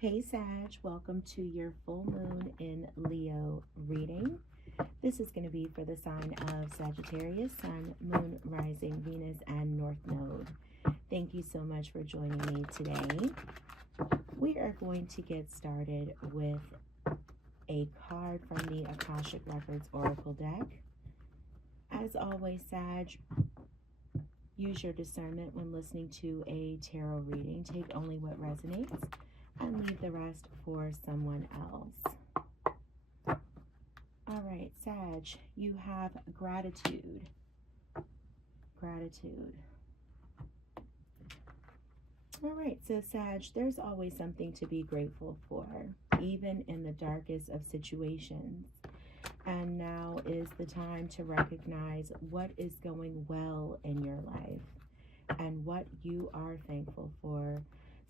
Hey Sag, welcome to your full moon in Leo reading. This is going to be for the sign of Sagittarius, Sun, Moon, Rising, Venus, and North Node. Thank you so much for joining me today. We are going to get started with a card from the Akashic Records Oracle deck. As always, Sag, use your discernment when listening to a tarot reading. Take only what resonates and leave the rest for someone else. All right, Sag, you have gratitude. Gratitude. All right, so Sag, there's always something to be grateful for, even in the darkest of situations. And now is the time to recognize what is going well in your life and what you are thankful for.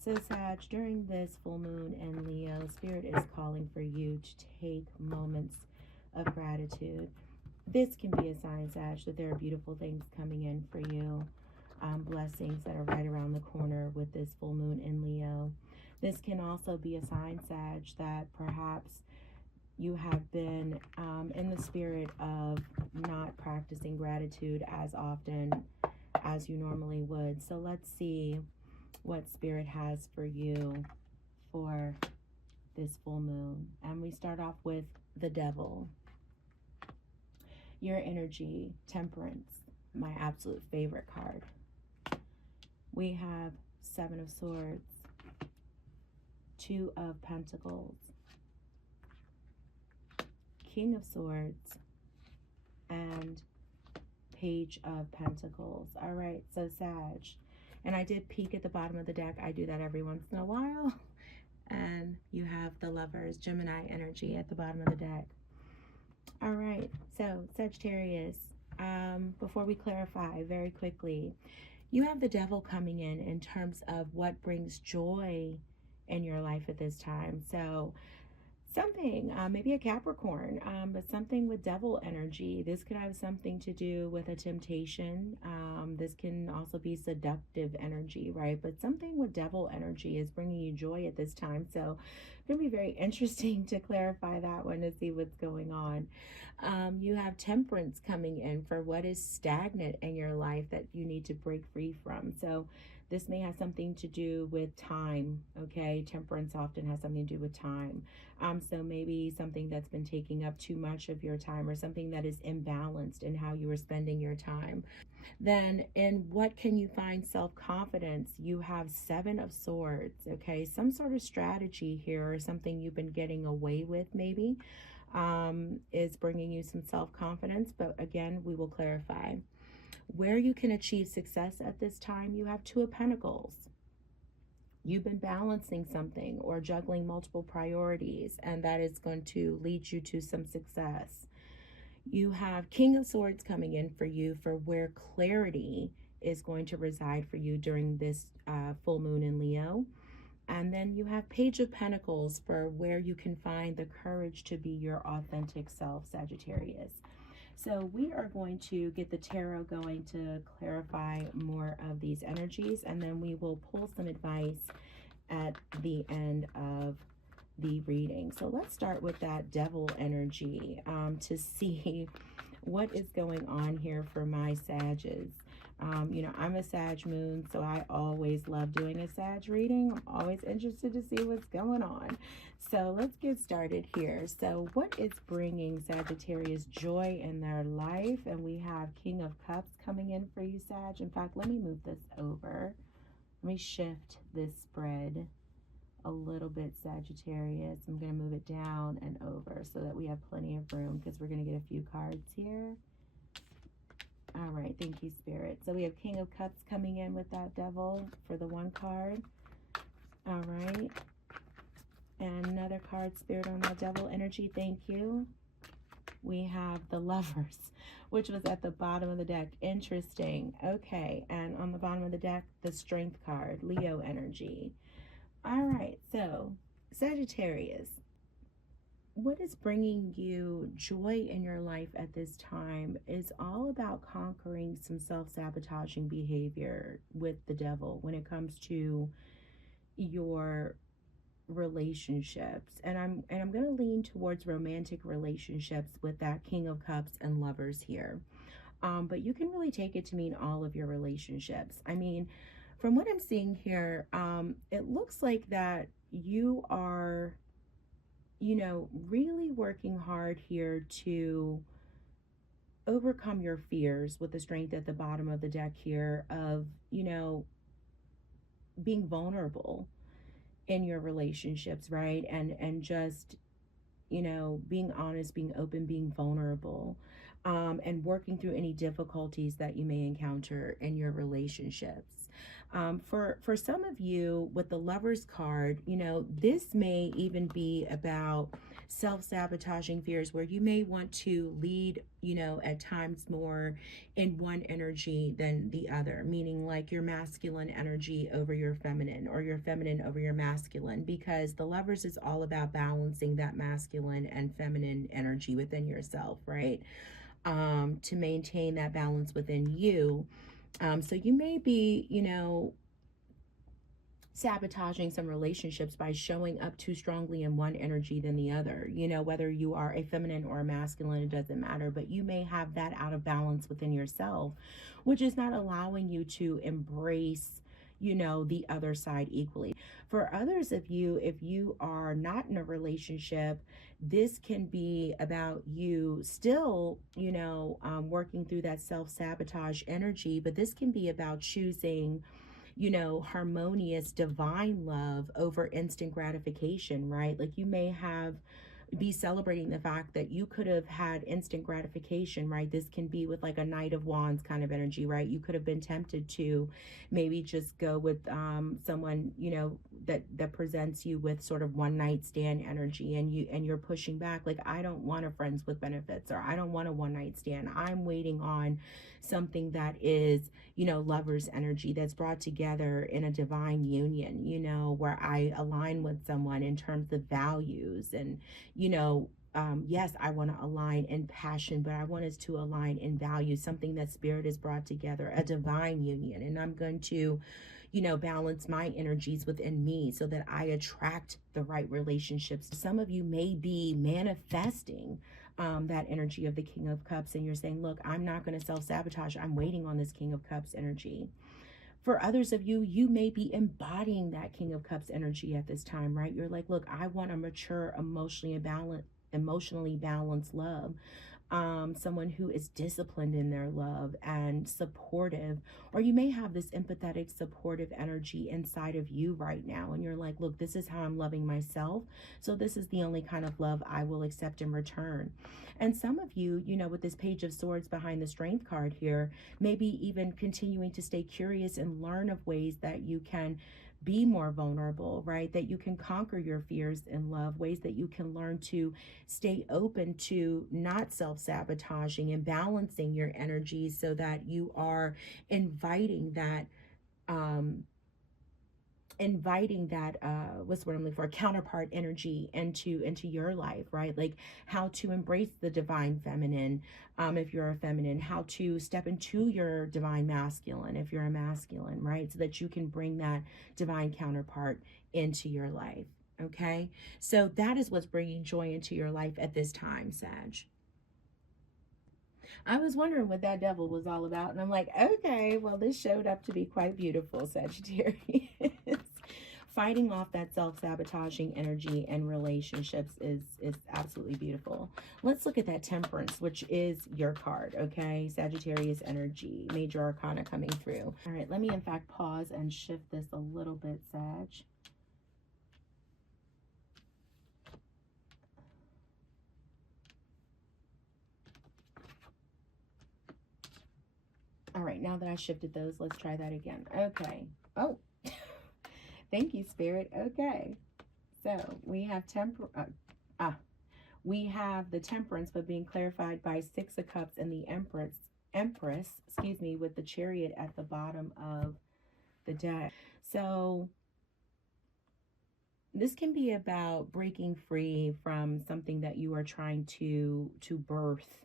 So Sag, during this full moon in Leo, Spirit is calling for you to take moments of gratitude. This can be a sign, Sag, that there are beautiful things coming in for you. Blessings that are right around the corner with this full moon in Leo. This can also be a sign, Sag, that perhaps you have been in the spirit of not practicing gratitude as often as you normally would. So let's see what Spirit has for you for this full moon. And we start off with the Devil. Your energy, Temperance, my absolute favorite card. We have Seven of Swords, Two of Pentacles, King of Swords, and Page of Pentacles. All right, so Sag, and I did peek at the bottom of the deck. I do that every once in a while. And you have the Lovers, Gemini energy at the bottom of the deck. All right, so Sagittarius, before we clarify very quickly, you have the Devil coming in terms of what brings joy in your life at this time. So something, maybe a Capricorn, but something with Devil energy. This could have something to do with a temptation. This can also be seductive energy, right? But something with Devil energy is bringing you joy at this time. So it's going to be very interesting to clarify that one to see what's going on. You have Temperance coming in for what is stagnant in your life that you need to break free from. So this may have something to do with time, okay? Temperance often has something to do with time. So maybe something that's been taking up too much of your time, or something that is imbalanced in how you are spending your time. Then in what can you find self-confidence? You have Seven of Swords, okay? Some sort of strategy here, or something you've been getting away with maybe, is bringing you some self-confidence. But again, we will clarify. Where you can achieve success at this time, you have Two of Pentacles. You've been balancing something or juggling multiple priorities, and that is going to lead you to some success. You have King of Swords coming in for you for where clarity is going to reside for you during this full moon in Leo. And then you have Page of Pentacles for where you can find the courage to be your authentic self, Sagittarius. So we are going to get the tarot going to clarify more of these energies, and then we will pull some advice at the end of the reading. So let's start with that Devil energy to see what is going on here for my Sages. You know, I'm a Sag moon, so I always love doing a Sag reading. I'm always interested to see what's going on. So let's get started here. So what is bringing Sagittarius joy in their life? And we have King of Cups coming in for you, Sag. In fact, let me move this over. Let me shift this spread a little bit, Sagittarius. I'm going to move it down and over so that we have plenty of room, because we're going to get a few cards here. All right, thank you, Spirit. So we have King of Cups coming in with that Devil for the one card. All right. And another card, Spirit, on that Devil energy. Thank you. We have the Lovers, which was at the bottom of the deck. Interesting. Okay. And on the bottom of the deck, the Strength card, Leo energy. All right. So Sagittarius, what is bringing you joy in your life at this time is all about conquering some self-sabotaging behavior with the Devil when it comes to your relationships, and I'm going to lean towards romantic relationships with that King of Cups and Lovers here. But you can really take it to mean all of your relationships. I mean, from what I'm seeing here, it looks like that you are, you know, really working hard here to overcome your fears with the strength at the bottom of the deck here of, you know, being vulnerable in your relationships, right? And just, you know, being honest, being open, being vulnerable, and working through any difficulties that you may encounter in your relationships. For some of you with the Lovers card, you know, this may even be about self-sabotaging fears where you may want to lead, you know, at times more in one energy than the other, meaning like your masculine energy over your feminine or your feminine over your masculine, because the Lovers is all about balancing that masculine and feminine energy within yourself, right? To maintain that balance within you. So you may be, you know, sabotaging some relationships by showing up too strongly in one energy than the other. You know, whether you are a feminine or a masculine, it doesn't matter, but you may have that out of balance within yourself, which is not allowing you to embrace, you know, the other side equally. For others of you, if you are not in a relationship, this can be about you still, you know, working through that self-sabotage energy, but this can be about choosing, you know, harmonious divine love over instant gratification, right? Like you may have be celebrating the fact that you could have had instant gratification, right? This can be with like a Knight of Wands kind of energy, right? You could have been tempted to maybe just go with someone, you know, that presents you with sort of one night stand energy, and you're pushing back like, I don't want a friends with benefits, or I don't want a one night stand. I'm waiting on something that is, you know, Lovers energy that's brought together in a divine union, you know, where I align with someone in terms of values and, you know, yes, I want to align in passion, but I want us to align in value, something that Spirit has brought together, a divine union. And I'm going to, you know, balance my energies within me so that I attract the right relationships. Some of you may be manifesting that energy of the King of Cups, and you're saying, look, I'm not going to self-sabotage. I'm waiting on this King of Cups energy. For others of you, you may be embodying that King of Cups energy at this time, right? You're like, look, I want a mature, emotionally balanced love. Someone who is disciplined in their love and supportive, or you may have this empathetic, supportive energy inside of you right now. And you're like, look, this is how I'm loving myself. So this is the only kind of love I will accept in return. And some of you, you know, with this Page of Swords behind the Strength card here, maybe even continuing to stay curious and learn of ways that you can be more vulnerable, right? That you can conquer your fears in love, ways that you can learn to stay open to not self-sabotaging and balancing your energies so that you are inviting that what's what I'm looking for, counterpart energy into your life, right? Like how to embrace the divine feminine, if you're a feminine, how to step into your divine masculine if you're a masculine, right? So that you can bring that divine counterpart into your life. Okay, so that is what's bringing joy into your life at this time, Sag. I was wondering what that devil was all about, and I'm like, okay, well, this showed up to be quite beautiful, Sagittarius. Fighting off that self-sabotaging energy and relationships is absolutely beautiful. Let's look at that Temperance, which is your card, okay? Sagittarius energy, major arcana coming through. All right, let me in fact pause and shift this a little bit, Sag. All right, now that I shifted those, let's try that again. Okay. Oh, thank you, Spirit. Okay. So we have we have the Temperance, but being clarified by Six of Cups and the Empress, excuse me, with the Chariot at the bottom of the deck. So this can be about breaking free from something that you are trying to birth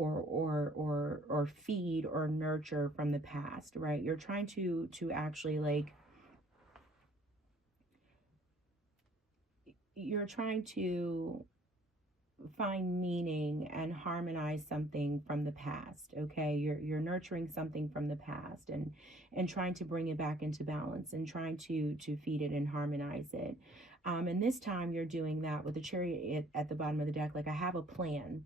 or feed or nurture from the past, right? You're trying to actually like you're trying to find meaning and harmonize something from the past. Okay, you're nurturing something from the past, and trying to bring it back into balance, and trying to feed it and harmonize it. And this time you're doing that with the Chariot at the bottom of the deck. Like, I have a plan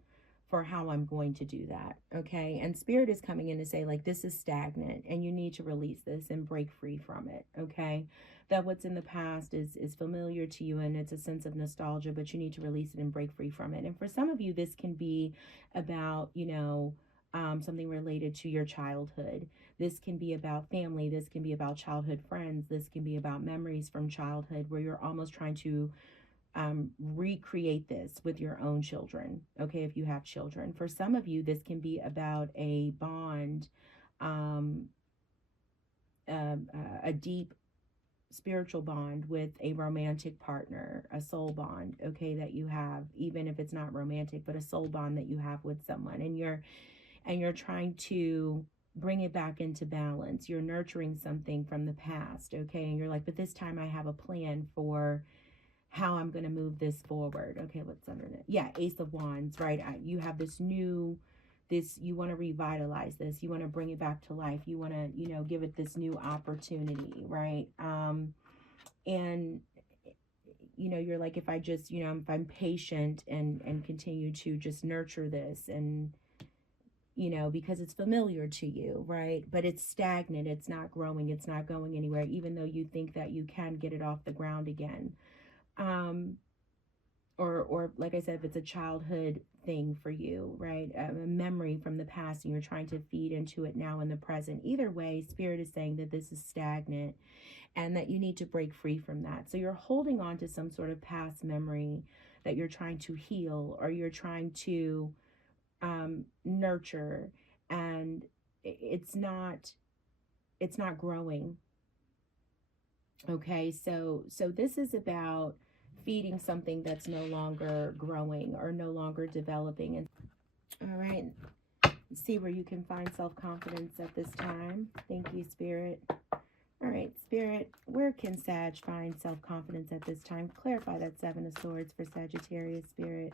for how I'm going to do that. Okay, and Spirit is coming in to say, like, this is stagnant and you need to release this and break free from it. Okay, that what's in the past is familiar to you, and it's a sense of nostalgia, but you need to release it and break free from it. And for some of you, this can be about, something related to your childhood. This can be about family. This can be about childhood friends. This can be about memories from childhood, where you're almost trying to recreate this with your own children. Okay, if you have children. For some of you, this can be about a bond, a deep spiritual bond with a romantic partner, a soul bond, okay, that you have, even if it's not romantic, but a soul bond that you have with someone, and you're trying to bring it back into balance. You're nurturing something from the past, okay, and you're like, but this time I have a plan for how I'm going to move this forward. Okay, what's under it? Yeah, Ace of Wands, right? You have this new, you want to revitalize this. You want to bring it back to life. You want to, give it this new opportunity, right? And, you're like, if I just, if I'm patient and continue to just nurture this, and, because it's familiar to you, right? But it's stagnant. It's not growing. It's not going anywhere, even though you think that you can get it off the ground again. Or like I said, if it's a childhood thing for you, right? A memory from the past, and you're trying to feed into it now in the present. Either way, Spirit is saying that this is stagnant and that you need to break free from that. So you're holding on to some sort of past memory that you're trying to heal, or you're trying to nurture, and it's not growing. Okay, so this is about feeding something that's no longer growing or no longer developing. And all right, see where you can find self-confidence at this time. Thank you, Spirit. All right, Spirit, where can Sag find self-confidence at this time? Clarify that Seven of Swords for Sagittarius, Spirit.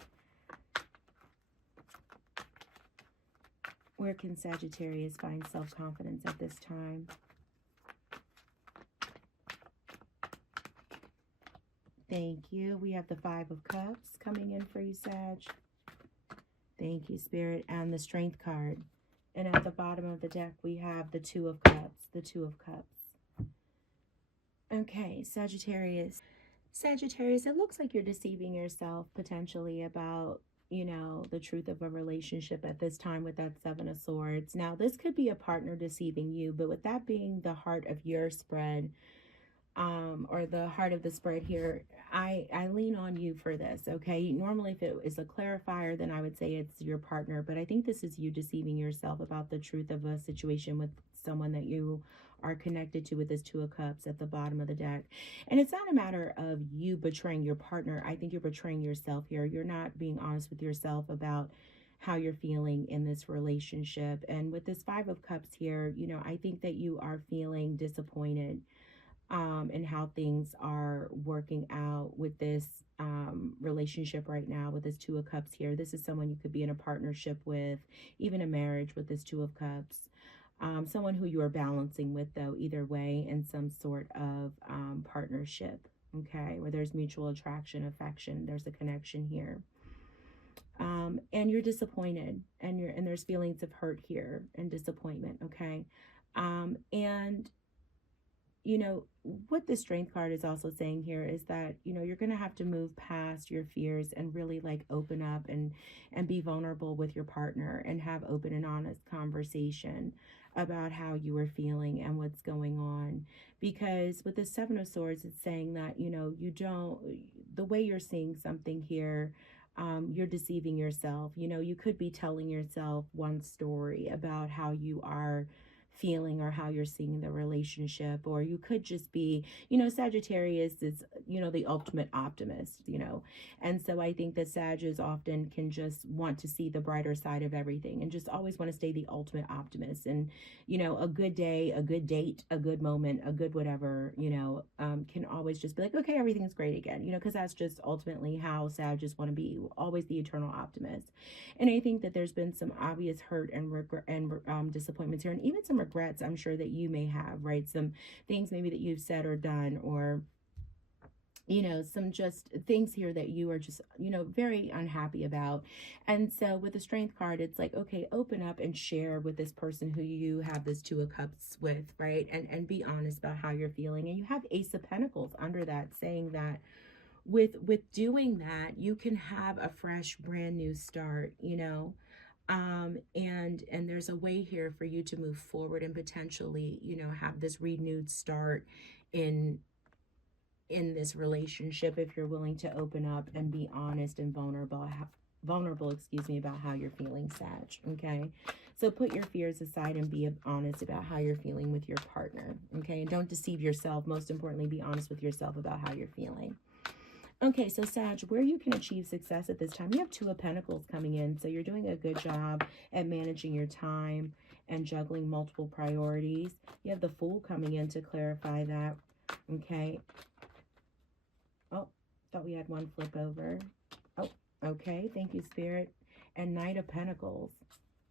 Where can Sagittarius find self-confidence at this time? Thank you. We have the Five of Cups coming in for you, Sag. Thank you, Spirit. And the Strength card. And at the bottom of the deck, we have the Two of Cups. The Two of Cups. Okay, Sagittarius. Sagittarius, it looks like you're deceiving yourself potentially about, the truth of a relationship at this time with that Seven of Swords. Now, this could be a partner deceiving you, but with that being the heart of your spread, or the heart of the spread here, I lean on you for this, okay? Normally, if it is a clarifier, then I would say it's your partner, but I think this is you deceiving yourself about the truth of a situation with someone that you are connected to, with this Two of Cups at the bottom of the deck. And it's not a matter of you betraying your partner. I think you're betraying yourself here. You're not being honest with yourself about how you're feeling in this relationship. And with this Five of Cups here, I think that you are feeling disappointed and how things are working out with this relationship right now, with this Two of Cups here. This is someone you could be in a partnership with, even a marriage with this Two of Cups. Someone who you are balancing with, though, either way, in some sort of partnership, okay, where there's mutual attraction, affection, there's a connection here. And you're disappointed, and there's feelings of hurt here and disappointment, okay? And what the Strength card is also saying here is that, you're going to have to move past your fears and really like open up and be vulnerable with your partner, and have open and honest conversation about how you are feeling and what's going on. Because with the Seven of Swords, it's saying that, the way you're seeing something here, you're deceiving yourself. You could be telling yourself one story about how you are feeling or how you're seeing the relationship. Or you could just be, Sagittarius is, the ultimate optimist, and so I think that Sagittarius often can just want to see the brighter side of everything and just always want to stay the ultimate optimist. And, a good day, a good date, a good moment, a good whatever, can always just be like, okay, everything's great again, because that's just ultimately how Sagittarius want to be, always the eternal optimist. And I think that there's been some obvious hurt and regret and disappointments here, and even some regrets I'm sure that you may have, right? Some things maybe that you've said or done, or some just things here that you are just, very unhappy about. And so with the Strength card, it's like, okay, open up and share with this person who you have this Two of Cups with, right? And be honest about how you're feeling. And you have Ace of Pentacles under that, saying that with doing that, you can have a fresh, brand new start, and there's a way here for you to move forward and potentially, have this renewed start in this relationship, if you're willing to open up and be honest and vulnerable, about how you're feeling, Sag. Okay, so put your fears aside and be honest about how you're feeling with your partner. Okay, and don't deceive yourself. Most importantly, be honest with yourself about how you're feeling. Okay, so Sag, where you can achieve success at this time, you have Two of Pentacles coming in, so you're doing a good job at managing your time and juggling multiple priorities. You have the Fool coming in to clarify that. Okay. Oh, thought we had one flip over. Oh, okay. Thank you, Spirit. And Knight of Pentacles.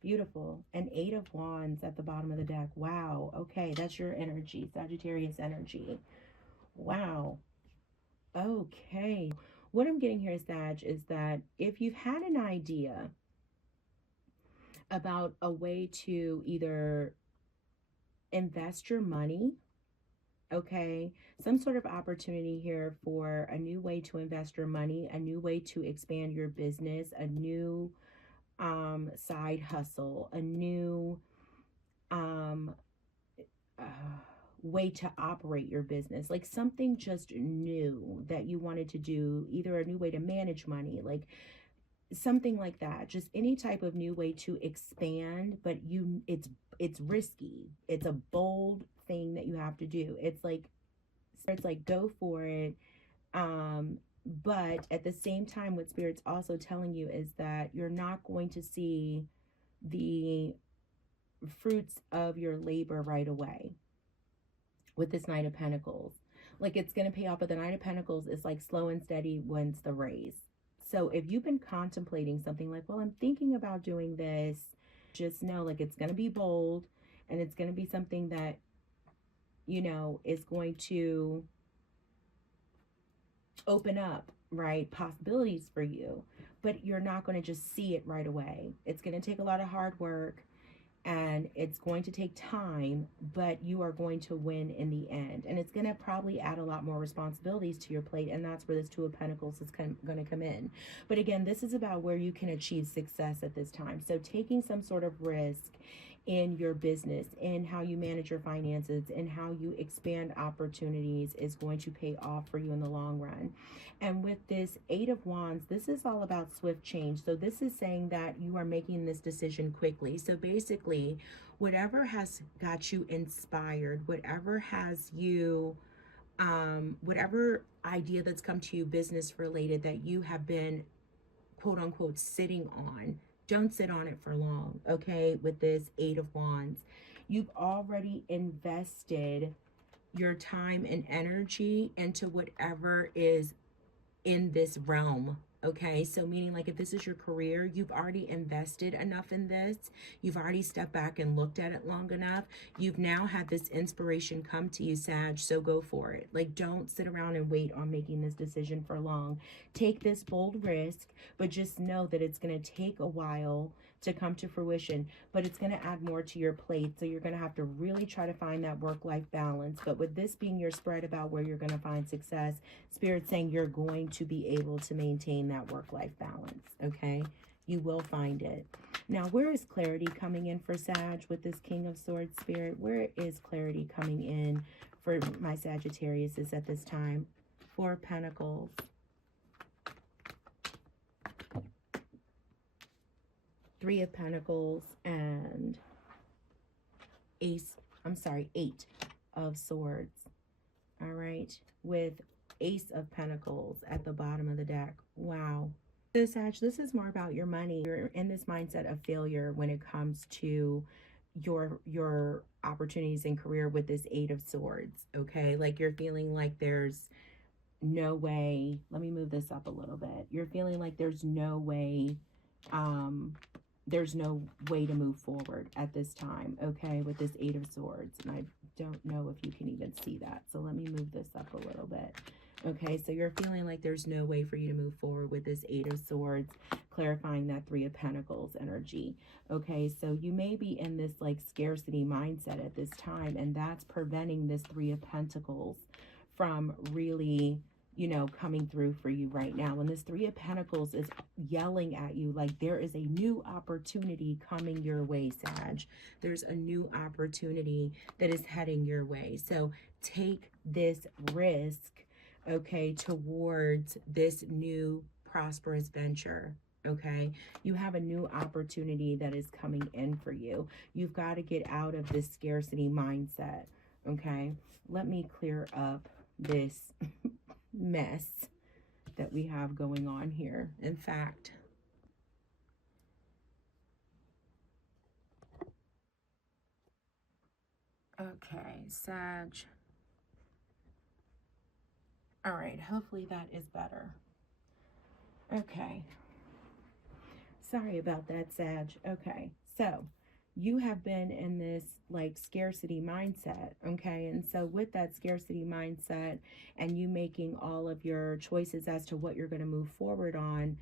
Beautiful. And Eight of Wands at the bottom of the deck. Wow. Okay, that's your energy, Sagittarius energy. Wow. Okay. What I'm getting here, Sag, is that if you've had an idea about a way to either invest your money, okay, some sort of opportunity here for a new way to invest your money, a new way to expand your business, a new side hustle, a new way to operate your business, like something just new that you wanted to do, either a new way to manage money, like something like that, just any type of new way to expand, but it's risky, it's a bold thing that you have to do. It's like go for it, but at the same time, what Spirit's also telling you is that you're not going to see the fruits of your labor right away with this Knight of Pentacles. Like, it's going to pay off, but the Knight of Pentacles is like slow and steady wins the race. So if you've been contemplating something like, well, I'm thinking about doing this, just know, like, it's going to be bold, and it's going to be something that, is going to open up, right, possibilities for you, but you're not going to just see it right away. It's going to take a lot of hard work, and it's going to take time, but you are going to win in the end. And it's going to probably add a lot more responsibilities to your plate, and that's where this Two of Pentacles is going to come in. But again, this is about where you can achieve success at this time. So taking some sort of risk in your business, in how you manage your finances, in how you expand opportunities is going to pay off for you in the long run. And with this Eight of Wands, this is all about swift change. So this is saying that you are making this decision quickly. So basically, whatever has got you inspired, whatever has you, whatever idea that's come to you business related that you have been quote unquote sitting on, don't sit on it for long, okay? With this Eight of Wands, you've already invested your time and energy into whatever is in this realm, okay? So meaning, like, if this is your career, you've already invested enough in this. You've already stepped back and looked at it long enough. You've now had this inspiration come to you, Sag, so go for it. Like, don't sit around and wait on making this decision for long. Take this bold risk, but just know that it's going to take a while to come to fruition, but it's going to add more to your plate. So you're going to have to really try to find that work-life balance. But with this being your spread about where you're going to find success, Spirit's saying you're going to be able to maintain that work-life balance, okay? You will find it. Now, where is clarity coming in for Sag with this King of Swords, Spirit? Where is clarity coming in for my Sagittarius is at this time? Four of Pentacles. Three of Pentacles and Ace 8 of Swords. All right, with Ace of Pentacles at the bottom of the deck. Wow. So Sag, this is more about your money. You're in this mindset of failure when it comes to your opportunities in career with this 8 of Swords. Okay, like you're feeling like there's no way. Let me move this up a little bit. You're feeling like there's no way to move forward at this time, okay, with this 8 of Swords. And I don't know if you can even see that, so let me move this up a little bit. Okay, so you're feeling like there's no way for you to move forward with this 8 of Swords, clarifying that 3 of Pentacles energy. Okay, so you may be in this like scarcity mindset at this time, and that's preventing this 3 of Pentacles from really, you know, coming through for you right now. And this 3 of Pentacles is yelling at you like there is a new opportunity coming your way, Sag. There's a new opportunity that is heading your way. So take this risk, okay, towards this new prosperous venture. Okay, you have a new opportunity that is coming in for you. You've got to get out of this scarcity mindset. Okay, let me clear up this mess that we have going on here. In fact, okay, Sag. All right, hopefully that is better. Okay, sorry about that, Sag. Okay, so you have been in this like scarcity mindset, okay? And so with that scarcity mindset and you making all of your choices as to what you're going to move forward on,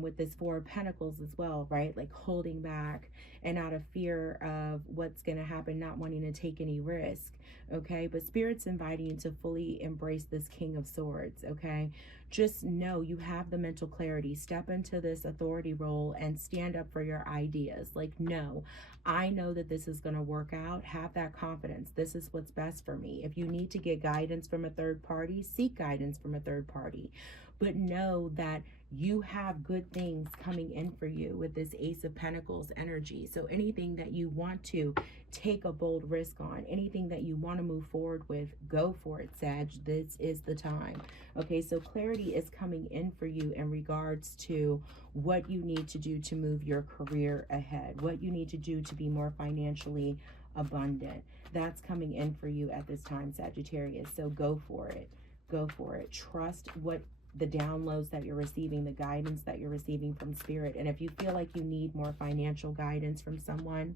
with this 4 of Pentacles as well, right? Like holding back and out of fear of what's going to happen, not wanting to take any risk, okay? But Spirit's inviting you to fully embrace this King of Swords, okay? Just know you have the mental clarity. Step into this authority role and stand up for your ideas. Like, no, I know that this is going to work out. Have that confidence. This is what's best for me. If you need to get guidance from a third party, seek guidance from a third party. But know that you have good things coming in for you with this Ace of Pentacles energy. So anything that you want to take a bold risk on, anything that you want to move forward with, go for it, Sag. This is the time. Okay, so clarity is coming in for you in regards to what you need to do to move your career ahead, what you need to do to be more financially abundant. That's coming in for you at this time, Sagittarius. So go for it. Go for it. Trust what the downloads that you're receiving, the guidance that you're receiving from Spirit. And if you feel like you need more financial guidance from someone,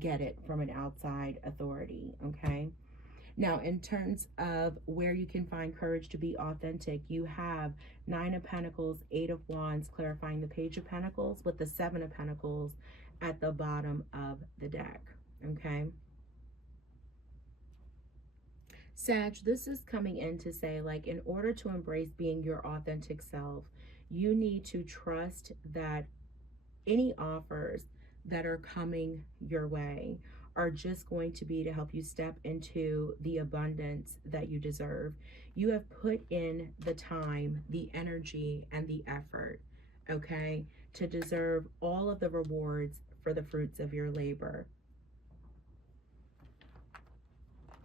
get it from an outside authority, okay? Now, in terms of where you can find courage to be authentic, you have 9 of Pentacles, 8 of Wands, clarifying the Page of Pentacles with the 7 of Pentacles at the bottom of the deck, okay? Sag, this is coming in to say, like, in order to embrace being your authentic self, you need to trust that any offers that are coming your way are just going to be to help you step into the abundance that you deserve. You have put in the time, the energy, and the effort, okay, to deserve all of the rewards for the fruits of your labor.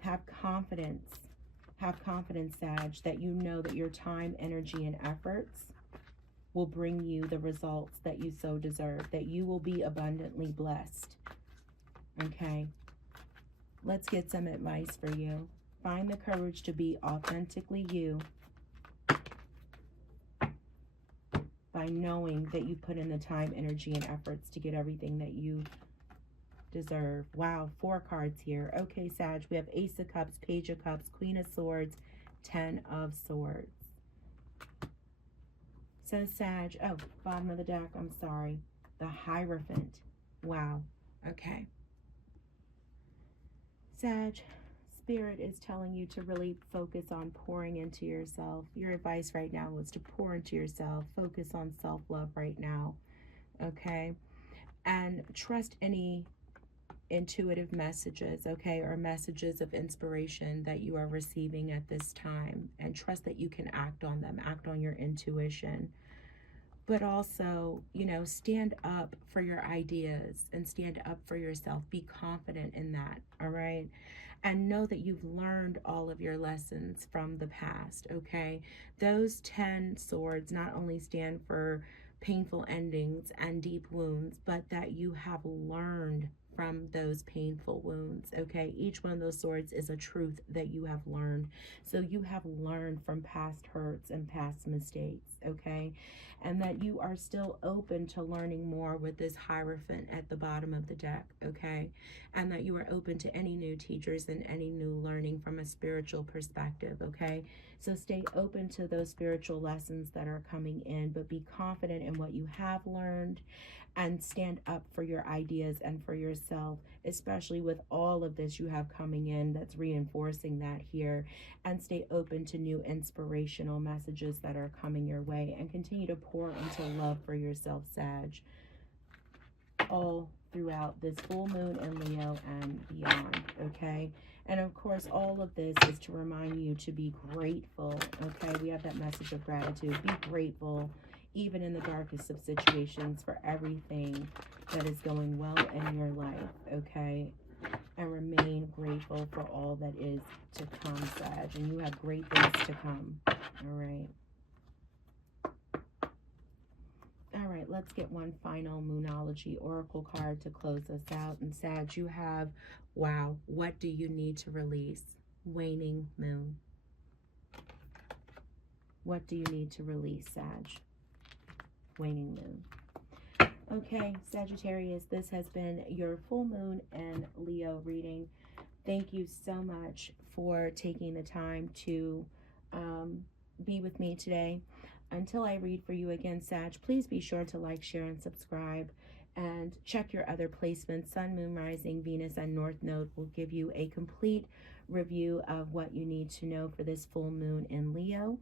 Have confidence, Sag, that you know that your time, energy, and efforts will bring you the results that you so deserve, that you will be abundantly blessed. Okay, let's get some advice for you. Find the courage to be authentically you by knowing that you put in the time, energy, and efforts to get everything that you deserve. Wow, 4 cards here. Okay, Sag, we have Ace of Cups, Page of Cups, Queen of Swords, 10 of Swords. So Sag, oh, bottom of the deck, I'm sorry. The Hierophant. Wow, okay. Sag, Spirit is telling you to really focus on pouring into yourself. Your advice right now is to pour into yourself. Focus on self-love right now, okay? And trust any intuitive messages, okay, or messages of inspiration that you are receiving at this time, and trust that you can act on them. Act on your intuition. but also, you know, stand up for your ideas and stand up for yourself. Be confident in that, all right? And know that you've learned all of your lessons from the past, okay? Those 10 swords not only stand for painful endings and deep wounds, but that you have learned from those painful wounds, okay? Each one of those swords is a truth that you have learned. So you have learned from past hurts and past mistakes, okay? And that you are still open to learning more with this Hierophant at the bottom of the deck, okay? And that you are open to any new teachers and any new learning from a spiritual perspective, okay? So stay open to those spiritual lessons that are coming in, but be confident in what you have learned and stand up for your ideas and for yourself, especially with all of this you have coming in that's reinforcing that here. And stay open to new inspirational messages that are coming your way, and continue to pour into love for yourself, Sag, all throughout this full moon in Leo and beyond, okay? And of course, all of this is to remind you to be grateful, okay? We have that message of gratitude. Be grateful, even in the darkest of situations, for everything that is going well in your life, okay? And remain grateful for all that is to come, Sag. And you have great things to come, all right? All right, let's get one final Moonology Oracle card to close us out. And Sag, you have, wow, what do you need to release? Waning Moon. What do you need to release, Sag? Waning Moon. Okay, Sagittarius, this has been your full moon and Leo reading. Thank you so much for taking the time to be with me today. Until I read for you again, Sag, please be sure to like, share, and subscribe. And check your other placements. Sun, Moon, Rising, Venus, and North Node will give you a complete review of what you need to know for this full moon in Leo.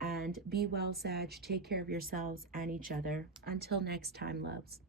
And be well, Sag. Take care of yourselves and each other. Until next time, loves.